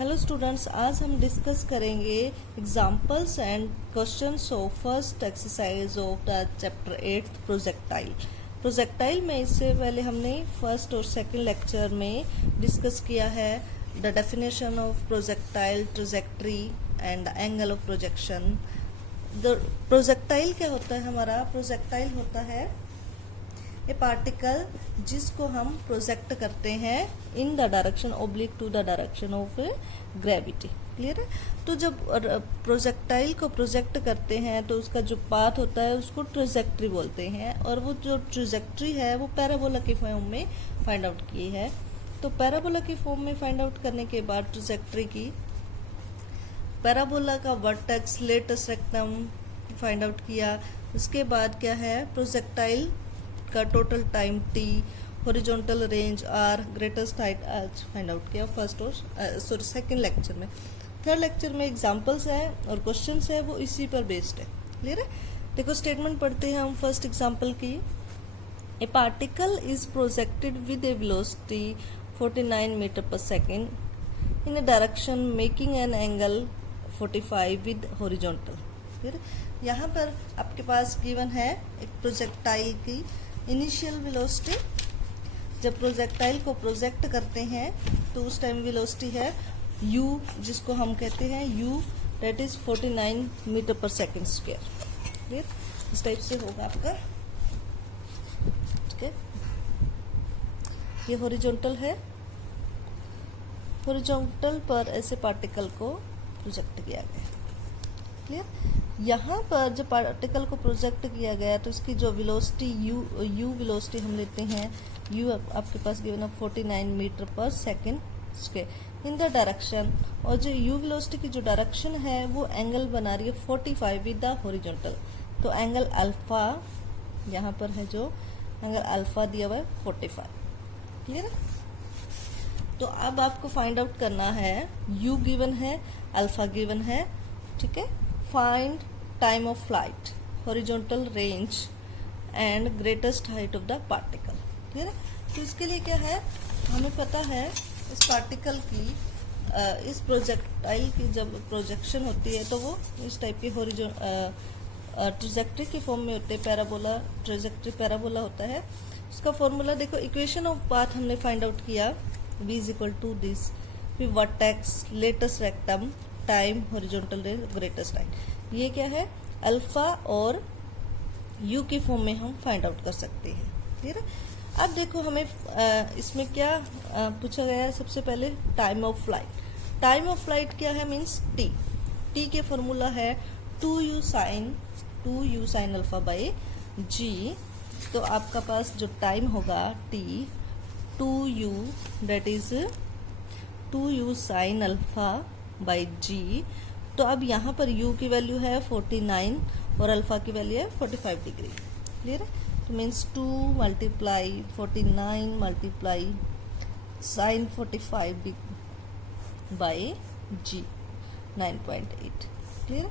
Hello students, आज हम discuss करेंगे examples and questions of first exercise of the chapter 8 projectile में इससे पहले हमने फर्स्ट और सेकंड लेक्चर में डिस्कस किया है the definition of projectile, trajectory and angle of projection. Projectile क्या होता है? हमारा प्रोजेक्टाइल होता है ए पार्टिकल जिसको हम प्रोजेक्ट करते हैं in the direction oblique to the direction of gravity. Clear है? तो जब प्रोजेक्टाइल को प्रोजेक्ट करते हैं तो उसका जो पाथ होता है उसको ट्रैजेक्टरी बोलते हैं, और वो जो ट्रैजेक्टरी है वो पैराबोला के फॉर्म में फाइंड आउट की है। तो पैराबोला के फॉर्म में फाइंड आउट करने के बाद ट्रैजेक्टरी की पैराबोला का vertex latus rectum find out किया। उसके बाद क्या है, प्रोजेक्टाइल का total time t, horizontal range r, greatest height h find out किया फर्स्ट और सेकंड लेक्चर में। थर्ड लेक्चर में एग्जांपल्स हैं और क्वेश्चंस है वो इसी पर बेस्ड है। क्लियर है? देखो स्टेटमेंट पढ़ते हैं हम फर्स्ट एग्जांपल की। A particle is projected with a velocity 49 metre पर second in a direction making an angle 45 with horizontal. फिर यहाँ पर आपके पास गिवन है एक प्रोजेक्टाइल की इनिशियल वेलोसिटी। जब प्रोजेक्टाइल को प्रोजेक्ट करते हैं तो उस टाइम वेलोसिटी है u, जिसको हम कहते हैं u, दैट इज 49 मीटर पर सेकेंड स्क्वायर। क्लियर? इस टाइप से होगा आपका। ठीक है, ये हॉरिजॉन्टल है, हॉरिजॉन्टल पर ऐसे पार्टिकल को प्रोजेक्ट किया गया। क्लियर? यहाँ पर जब पार्टिकल को प्रोजेक्ट किया गया तो इसकी जो वेलोसिटी u वेलोसिटी हम लेते हैं, u आपके पास गिवन है 49 मीटर पर second square in the direction, और जो u वेलोसिटी की जो डायरेक्शन है वो एंगल बना रही है 45 विद द हॉरिजॉन्टल। तो एंगल अल्फा यहाँ पर है, जो एंगल अल्फा दिया हुआ है 45। क्लियर है? तो अब आपको फाइंड आउट करना है, u गिवन है, अल्फा गिवन है। ठीक है, find time of flight, horizontal range and greatest height of the particle. ठीक है? तो इसके लिए क्या है, हमें पता है इस पार्टिकल की इस प्रोजेक्टाइल की जब प्रोजेक्शन होती है तो वो इस टाइप के ट्रैजेक्टरी के फॉर्म में होते हैं। पैराबोला, ट्रैजेक्टरी पैराबोला होता है। उसका फॉर्मूला देखो, इक्वेशन ऑफ पाथ हमने फाइंड आउट किया, v is equal to this, फिर vertex, latus rectum, time, horizontal range, greatest height. ये क्या है, अल्फा और u के फॉर्म में हम फाइंड आउट कर सकते हैं। ठीक है? अब देखो हमें इसमें क्या पूछा गया है, सबसे पहले time of flight. Time of flight क्या है, मीन्स t के फॉर्मूला है 2u sine alpha by g। तो आपका पास जो टाइम होगा t 2u, that is 2u sine alpha by g। तो अब यहाँ पर u की वैल्यू है 49 और अल्फा की वैल्यू है 45 डिग्री। क्लियर है? तो means 2 multiply 49 multiply sine 45 by g 9.8। Clear है?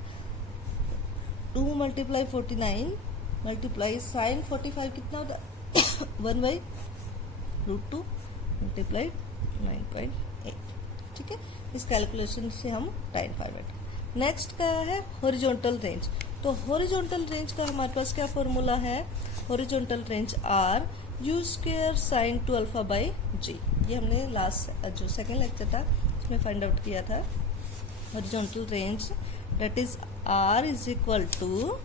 2 मल्टीप्लाई 49 मल्टीप्लाई साइन 45 कितना होता है 1 बाई √2 मल्टीप्लाई 9.8। ठीक है, इस कैलकुलेशन से हम टाइम फाइंड आउट। नेक्स्ट क्या है, हॉरिजॉन्टल रेंज। तो हॉरिजॉन्टल रेंज का हमारे पास क्या फॉर्मूला है, horizontal range r u square sine 2 alpha by g। ये हमने लास्ट जो सेकेंड लेक्चर था उसमें फाइंड आउट किया था। Horizontal range that is r is equal to,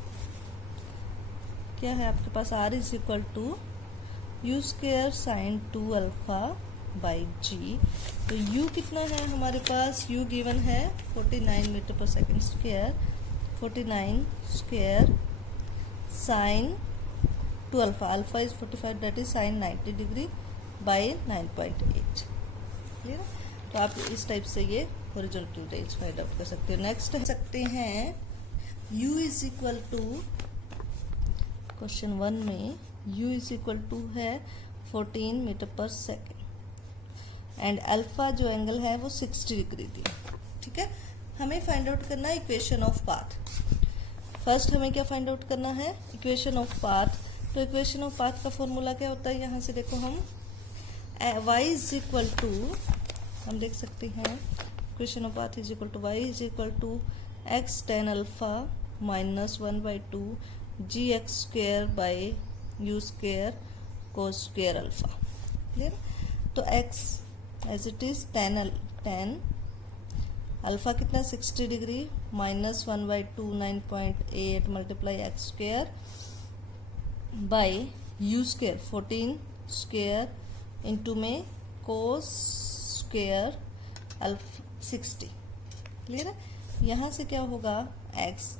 क्या है आपके पास, r is equal to u square sine 2 alpha by g। तो u कितना है हमारे पास, u गिवन है 49 मीटर पर second square, 49 square sine 2 alpha, alpha is 45, that is sign 90 degree by 9.8। Clear है? तो आप इस टाइप से ये हॉरिजॉन्टल रेंज फाइंड आउट कर सकते हो। नेक्स्ट सकते हैं u is equal to, question 1 में u इज इक्वल टू है 14 मीटर पर सेकेंड एंड अल्फा जो एंगल है वो 60 डिग्री दी। ठीक है, हमें फाइंड आउट करना है इक्वेशन ऑफ पाथ। फर्स्ट हमें क्या फाइंड आउट करना है, इक्वेशन ऑफ पाथ। तो इक्वेशन ऑफ पाथ का फॉर्मूला क्या होता है, यहाँ से देखो हम y इज इक्वल टू, हम देख सकते हैं equation of path is equal to y is equal to x tan alpha minus 1/2 g x square by u square cos square alpha. Clear? तो x as it is 10 alpha कितना 60 degree minus 1/2 9.8 multiply x square by u square 14 square into में cos square alpha 60। Clear है? यहाँ से क्या होगा x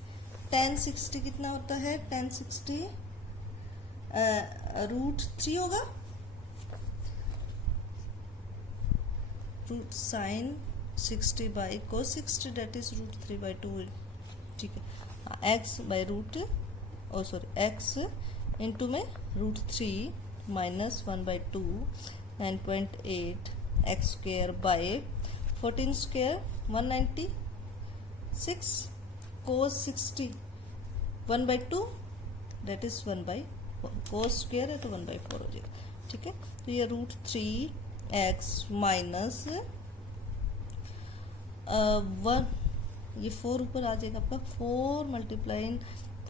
tan 60 कितना होता है, tan 60 √3 होगा, root sine 60 by cos 60 that is √3/2। ठीक है, x by root x into में √3 minus 1/2 9.8 x square by 14 square 196 cos 60 1/2 that is 1/4 cos square है तो 1/4 हो जाएगा। ठीक है, तो ये √3x माइनस 1 ये 4 ऊपर आ जाएगा आपका 4 multiplying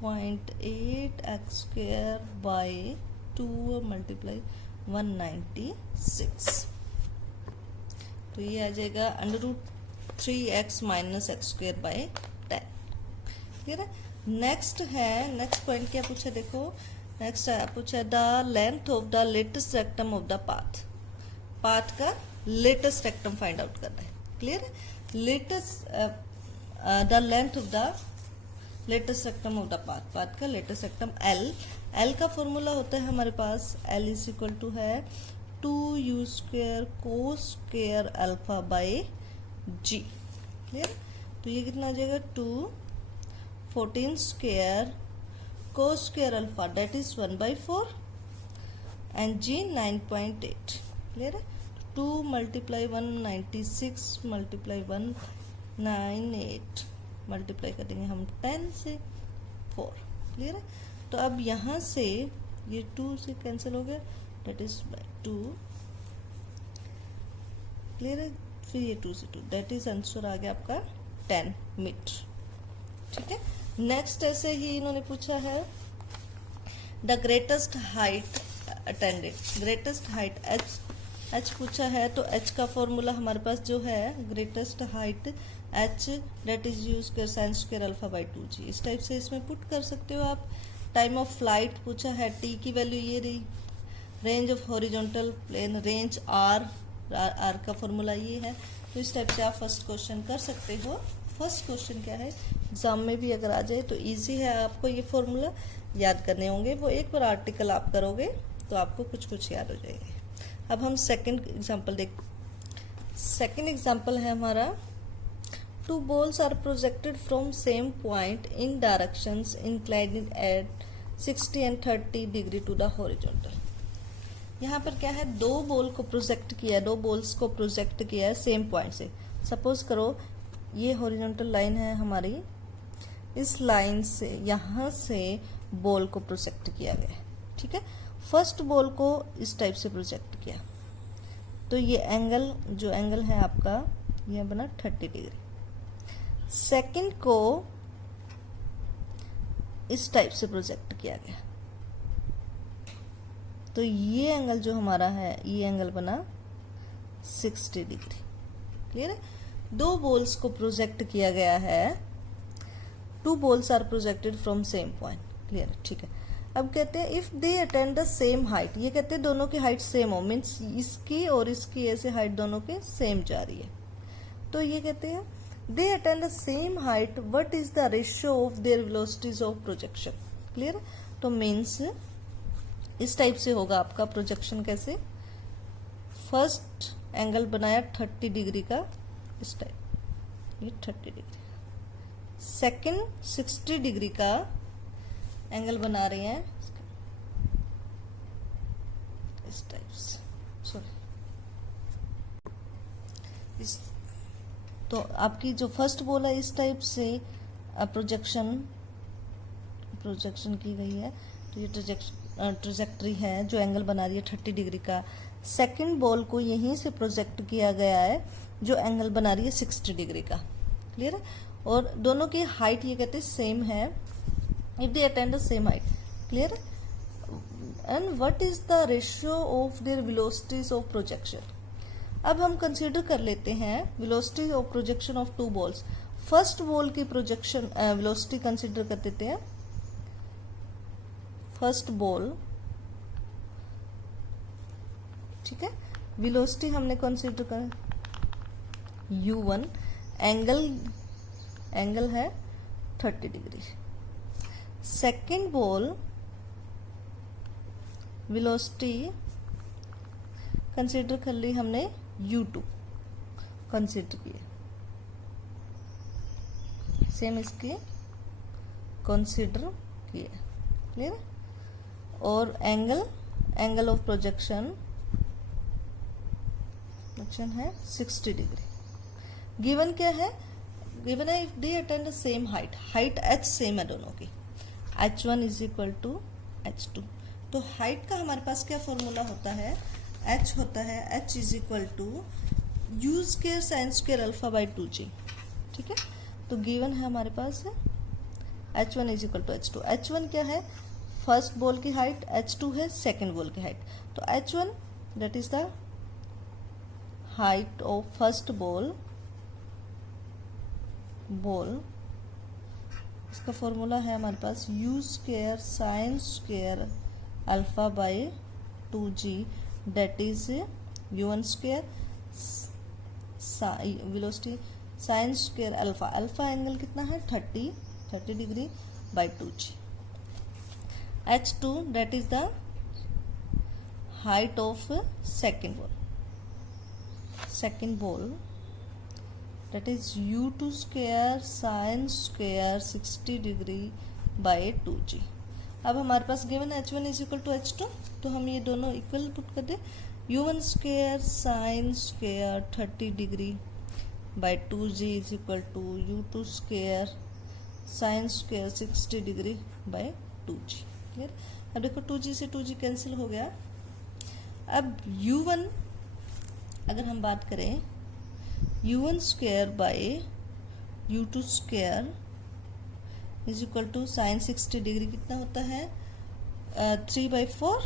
0.8 x square by 2 multiply 196, तो ये आ जाएगा √3x minus x square by 10। ठीक है, नेक्स्ट पॉइंट क्या पूछा, देखो नेक्स्ट पूछा the length of the latus rectum of the path का लेटेस्ट रेक्टम फाइंड आउट करना है। क्लियर है? Latus the length of the latus rectum of the path का लेटेस्ट रेक्टम L का फॉर्मूला होता है हमारे पास L इज इक्वल टू है 2u square cos square alpha by g। Clear? तो ये कितना आ जाएगा 14 square cos square alpha that is 1/4 and g 9.8। Clear है? 2 मल्टीप्लाई 196 मल्टीप्लाई 198 मल्टीप्लाई करेंगे हम 10 से 4। क्लियर है? तो अब यहाँ से ये 2 से कैंसिल हो गया डेट इज 2। क्लियर है? फिर ये 2 से 2 डेट इज आंसर आ गया आपका 10 मीटर। ठीक है, नेक्स्ट ऐसे ही इन्होंने पूछा है the greatest height attended, greatest height h पूछा है, तो h का फॉर्मूला हमारे पास जो है greatest height h that is यूज कर sine square alpha by 2g, इस टाइप से इसमें पुट कर सकते हो आप। टाइम ऑफ फ्लाइट पूछा है, t की वैल्यू ये रही, range of horizontal plane range r का फॉर्मूला ये है, तो इस टाइप से आप फर्स्ट क्वेश्चन कर सकते हो। फर्स्ट क्वेश्चन क्या है, एग्जाम में भी अगर आ जाए तो इजी है, आपको ये फॉर्मूला याद करने होंगे, वो एक बार आर्टिकल आप करोगे तो आपको कुछ याद हो जाएंगे। अब हम सेकंड एग्जांपल देख, सेकंड एग्जांपल है हमारा two balls are projected from same point in directions inclined at 60 and 30 degree to the horizontal. यहाँ पर क्या है, दो बॉल्स को प्रोजेक्ट किया है सेम पॉइंट से। सपोज करो ये हॉरिजॉन्टल लाइन है हमारी, इस लाइन से यहाँ से बॉल को प्रोजेक्ट किया गया है। ठीक है, फर्स्ट बॉल को इस टाइप से प्रोजेक्ट किया, तो ये एंगल जो एंगल है आपका ये बना 30 डिग्री। सेकंड को इस टाइप से प्रोजेक्ट किया गया, तो ये एंगल जो हमारा है ये एंगल बना 60 डिग्री। क्लियर है? दो बॉल्स को प्रोजेक्ट किया गया है, two balls are projected from same point. Clear है? ठीक है, अब कहते हैं if they attain the same height, ये कहते हैं दोनों की हाइट सेम हो, मीन्स इसकी और इसकी ऐसे हाइट दोनों के सेम जा रही है, तो ये कहते हैं दे attain the same height, what is the ratio of their velocities of projection. Clear? तो मीन्स इस टाइप से होगा आपका प्रोजेक्शन। कैसे, फर्स्ट एंगल बनाया 30 डिग्री का, इस टाइप ये 30 डिग्री, सेकंड 60 डिग्री का एंगल बना रहे हैं इस टाइप से, सॉरी इस, तो आपकी जो फर्स्ट बॉल है इस टाइप से प्रोजेक्शन की गई है, तो ये ट्रेजेक्ट्री है जो एंगल बना रही है 30 डिग्री का। सेकंड बॉल को यहीं से प्रोजेक्ट किया गया है जो एंगल बना रही है 60 डिग्री का। क्लियर है? और दोनों की हाइट ये कहते हैं सेम है, if they attain the same height. Clear है? And what is the ratio of their velocities of projection. अब हम कंसीडर कर लेते हैं velocity of projection of two balls. First ball की प्रोजेक्शन वेलोसिटी कंसीडर कर देते हैं। फर्स्ट बॉल, ठीक है, वेलोसिटी हमने कंसीडर कर u1, एंगल है 30 degree. Second ball velocity consider कर ली हमने u2 कंसीडर किए, सेम इसके कंसीडर किए। क्लियर? और एंगल ऑफ प्रोजेक्शन है 60 डिग्री। गिवन क्या है? गिवन है if they attend same height h same है दोनों की, h1 is equal to h2। तो हाइट का हमारे पास क्या फॉर्मूला होता है? h होता है h is equal to u square sine square alpha by 2g। ठीक है? तो गिवन है हमारे पास h1 is equal to h2। h1 क्या है? फर्स्ट बॉल की हाइट, h2 है सेकेंड बॉल की हाइट। तो h1 that is the height of first ball, इसका फॉर्मूला है हमारे पास u square sine square alpha by 2g, that is u1 square velocity sine square alpha angle कितना है 30 degree by 2g। h2 that is the height of second ball, that is u2 square sin square 60 degree by 2g। अब हमारे पास given h1 is equal to h2, तो हम ये दोनों equal put कर दे। u1 square sine square 30 degree by 2g is equal to u2 square sine square 60 degree by 2g। Clear? अब देखो 2g से 2g कैंसिल हो गया। अब u1 अगर हम बात करें u1 square by u2 square is equal to sine 60 degree कितना होता है 3/4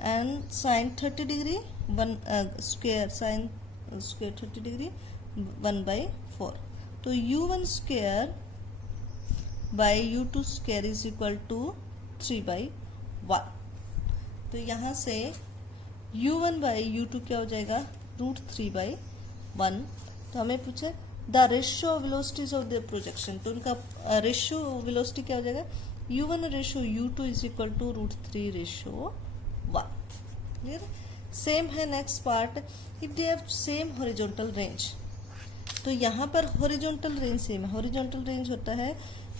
and sine 30 degree 1 square sine square 30 degree 1/4। तो u1 square by u2 square is equal to 3/1। तो यहाँ से u1 बाई u2 क्या हो जाएगा? √3/1। तो हमें पूछे the ratio velocities of the projection, तो उनका रेशियो वेलोसिटी क्या हो जाएगा? u1 ratio u2 is equal to √3/1। Clear? Same है next part, if they have same horizontal range. तो यहाँ पर हॉरिजॉन्टल रेंज सेम है। हॉरिजॉन्टल रेंज होता है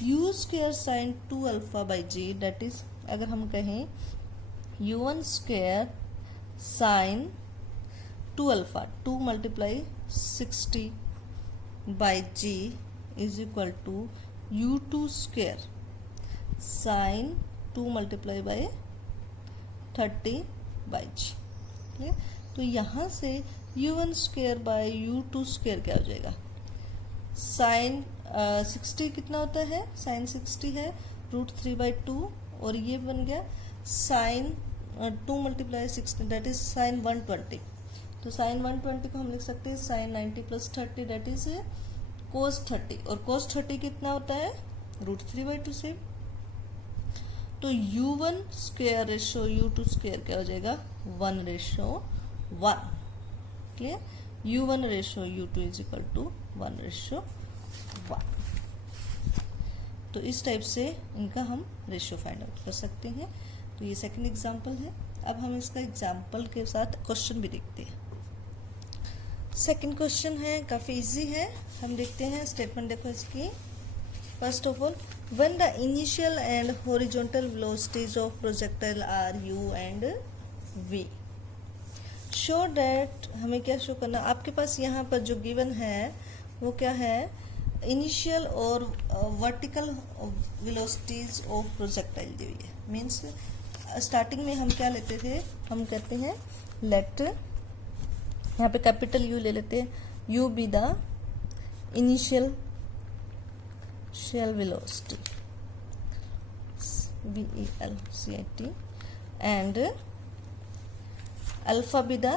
u square sine 2 alpha by g, that is अगर हम कहें u1 square sine 2 alpha 2 multiply 60 by g is equal to u2 square sine 2 multiply by 30 by g. तो यहाँ से u1 square by u2 square क्या हो जाएगा? साइन 60 कितना होता है? साइन 60 है √3/2 और ये बन गया sine 2 multiply 60 that is sine 120। तो साइन 120 को हम लिख सकते हैं sine 90 plus 30 that is cos 30, और कोस 30 कितना होता है? √3/2 से। तो u1 square ratio u2 square क्या हो जाएगा? 1/1। Clear? u1 ratio u2 is equal to 1/1। तो इस टाइप से इनका हम रेशियो फाइंड आउट कर सकते हैं। तो ये सेकंड एग्जाम्पल है। अब हम इसका एग्जाम्पल के साथ क्वेश्चन भी देखते हैं। सेकंड क्वेश्चन है, काफ़ी इजी है, हम देखते हैं। स्टेटमेंट देखो इसकी। First of all, when the initial and horizontal velocities of projectile are u and v, show that, हमें क्या शो करना? आपके पास यहाँ पर जो गिवन है वो क्या है? इनिशियल और वर्टिकल वेलोसिटीज ऑफ प्रोजेक्टाइल दी हुई है। मीन्स स्टार्टिंग में हम क्या लेते थे? हम कहते हैं लेट यहाँ पे कैपिटल यू ले लेते हैं, you be the initial velocity VELCIT and alpha be the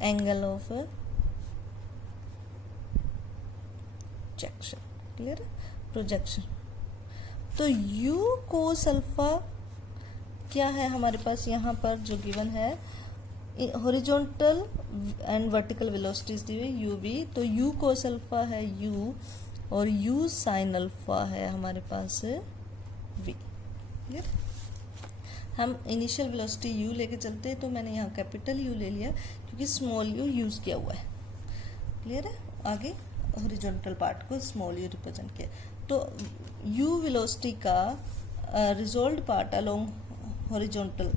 angle of projection. Clear? Projection. तो u cos अल्फा क्या है हमारे पास यहाँ पर जो गिवन है, हॉरिजॉन्टल एंड वर्टिकल वेलोसिटीज दी हुई u v, तो u cos अल्फा है u और u sin अल्फा है हमारे पास v. क्लियर? हम इनिशियल वेलोसिटी u लेके चलते हैं, तो मैंने यहाँ कैपिटल u ले लिया क्योंकि स्मॉल u यूज किया हुआ है. क्लियर है? आगे हॉरिजॉन्टल पार्ट को स्मॉल u रिप्रेजेंट किया, तो u वेलोसिटी का resolve part along horizontal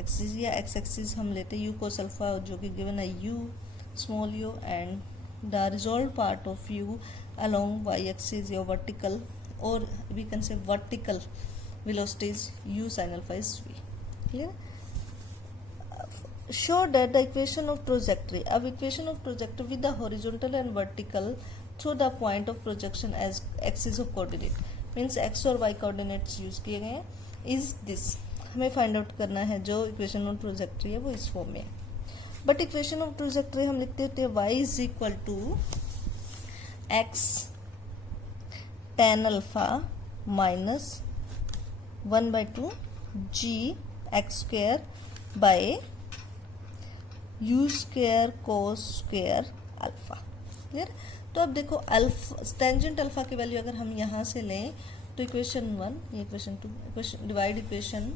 axis या एक्स एक्सिस हम लेते हैं u cos अल्फा जो कि गिवन है u small u, and the resolve part of u along y axis or vertical, or we can say vertical velocities u sin alpha is v. Clear? Show that the equation of trajectory, अब equation of trajectory with the horizontal and vertical through the point of projection as axis of coordinate, means x और y coordinates use किए गए हैं, is this. हमें find out करना है जो equation of trajectory है वो इस फॉर्म में है. बट इक्वेशन ऑफ ट्रोजेक्ट्री हम लिखते होते हैं y is equal to x tan alpha minus 1/2 g x square by u square cos square alpha. Clear? तो अब देखो अल्फा टेंजेंट अल्फा की वैल्यू अगर हम यहाँ से लें तो इक्वेशन 1 ये इक्वेशन 2 इक्वेशन डिवाइड इक्वेशन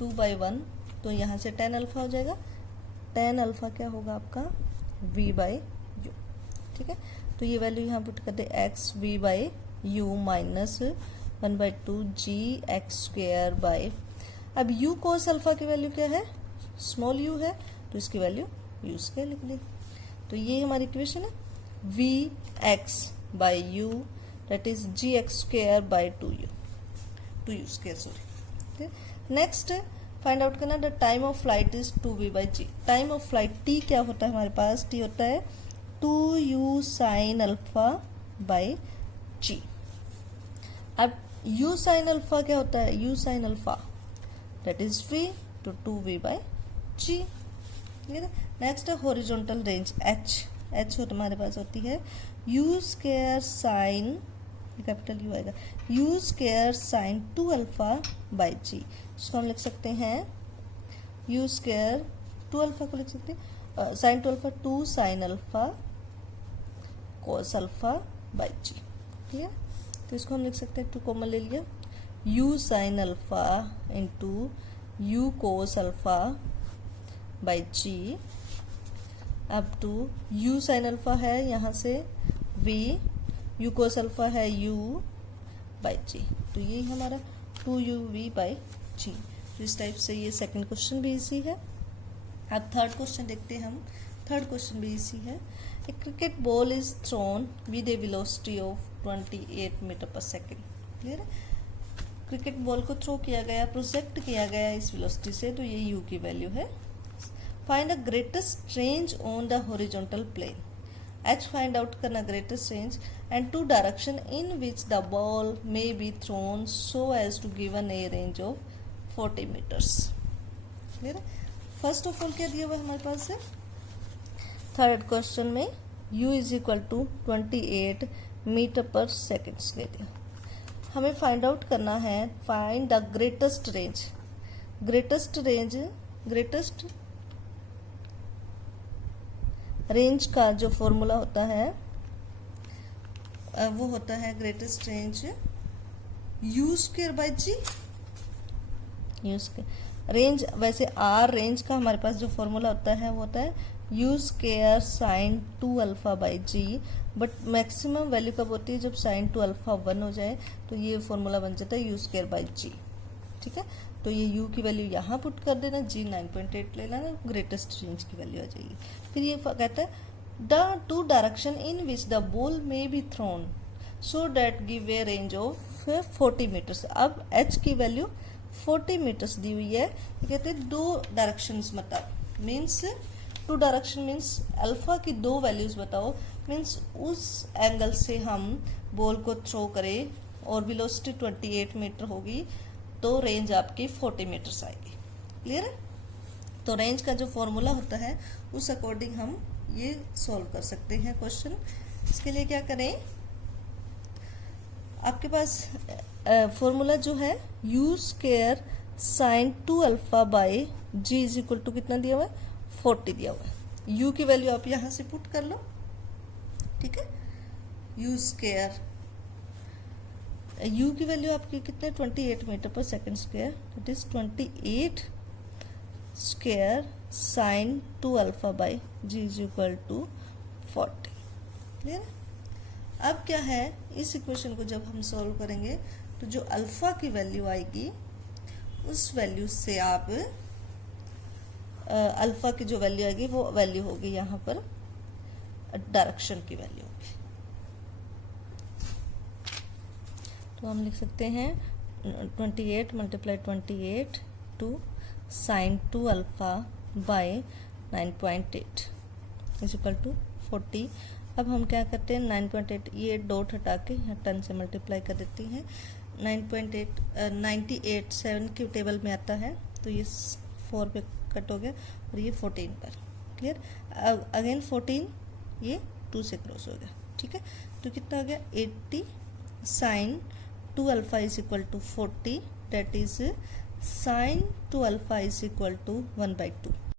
2/1, तो यहाँ से tan अल्फा हो जाएगा. tan अल्फा क्या होगा आपका v/u. ठीक है, तो ये वैल्यू यहाँ पुट कर दे x v/u minus 1/2 g x square bye, अब u कोस अल्फा की वैल्यू क्या है, स्मॉल u है, तो इसकी वैल्यू u स्क्वायर लिख ली. तो ये हमारी इक्वेशन है v x/u that is g x square by 2u square sorry. Next find out करना the time of flight is 2v/g. Time of flight t क्या होता है हमारे पास, t होता है 2u sin alpha by g. अब u sin alpha क्या होता है, u sin alpha that is v तो 2v/g. Next horizontal range h हमारे पास होती है u square sign, capital u आएगा, u square sine 2 alpha by g. इसको हम लिख सकते हैं u स्क्वायर 2 अल्फा को लिख सकते हैं sine 2 alpha 2 sine alpha cos alpha by g. Clear? तो इसको हम लिख सकते हैं 2 कॉमन ले लिया, u sine alpha into u cos alpha by g. अब टू u साइन अल्फा है यहाँ से v, u कोस अल्फा है u बाय g, तो ये हमारा 2uv/g. तो इस टाइप से ये सेकंड क्वेश्चन भी इजी है. अब थर्ड क्वेश्चन देखते हैं हम. थर्ड क्वेश्चन भी इजी है. A cricket ball is thrown with a velocity of 28 metre पर सेकेंड. क्लियर है? क्रिकेट बॉल को थ्रो किया गया, प्रोजेक्ट किया गया इस वेलोसिटी से, तो ये u की वैल्यू है. Find the greatest range on the horizontal plane. h find out करना greatest range and 2 direction in which the ball may be thrown so as to given a range of 40 meters. Clear है? First of all क्या दिया हुआ है हमारे पास है third question में, u is equal to 28 metre पर सेकेंड दे दिया. हमें फाइंड आउट करना है find the greatest range. Greatest range का जो फॉर्मूला होता है वो होता है greatest range u square by g. u square range, वैसे r रेंज का हमारे पास जो फॉर्मूला होता है वो होता है u square sine 2 alpha by g. But maximum value कब होती है, जब साइन 2 अल्फा 1 हो जाए, तो ये फॉर्मूला बन जाता है u स्क्वायर बाई g. ठीक है, तो ये u की वैल्यू यहाँ पुट कर देना, g 9.8 ले लेना, ग्रेटेस्ट रेंज की वैल्यू आ जाएगी. फिर ये कहता है the 2 direction in which the ball may be thrown so that give a range of 40 metres. अब h की वैल्यू 40 मीटर्स दी हुई है. ये कहते हैं 2 डायरेक्शंस, मतलब means two direction means alpha की दो वैल्यूज बताओ, मीन्स उस एंगल से हम बॉल को थ्रो करें और वेलोसिटी 28 मीटर होगी तो रेंज आपकी 40 मीटर्स आएगी। क्लियर है? तो रेंज का जो फॉर्मूला होता है उस अकॉर्डिंग हम ये सॉल्व कर सकते हैं क्वेश्चन। इसके लिए क्या करें, आपके पास फॉर्मूला जो है u square sine 2 alpha by g is equal to कितना दिया हुआ है, 40 दिया हुआ है। u की वैल्यू आप यहां से पुट कर लो, ठीक है। u स्क्वायर, u की वैल्यू आपकी कितने 28 metre per second square, that is 28 square sine 2 alpha by g is equal to 40। Clear है? अब क्या है, इस इक्वेशन को जब हम सॉल्व करेंगे तो जो अल्फा की वैल्यू आएगी उस वैल्यू से आप अल्फा की जो वैल्यू आएगी वो वैल्यू होगी यहाँ पर डायरेक्शन की वैल्यू होगी। तो हम लिख सकते हैं 28 multiply 28 two sine 2 alpha by 9.8 is equal to 40। अब हम क्या करते हैं 9.8 ये डॉट हटा के यहाँ 10 से मल्टीप्लाई कर देती हैं। 9.8 98 7 के टेबल में आता है तो ये 4 पे कट हो गया और ये 14 पर। क्लियर? अगेन 14 ये 2 से क्रॉस हो गया, ठीक है। तो कितना हो गया 80 sine 2 alpha is equal to 40, that is sine 2 alpha is equal to 1/2।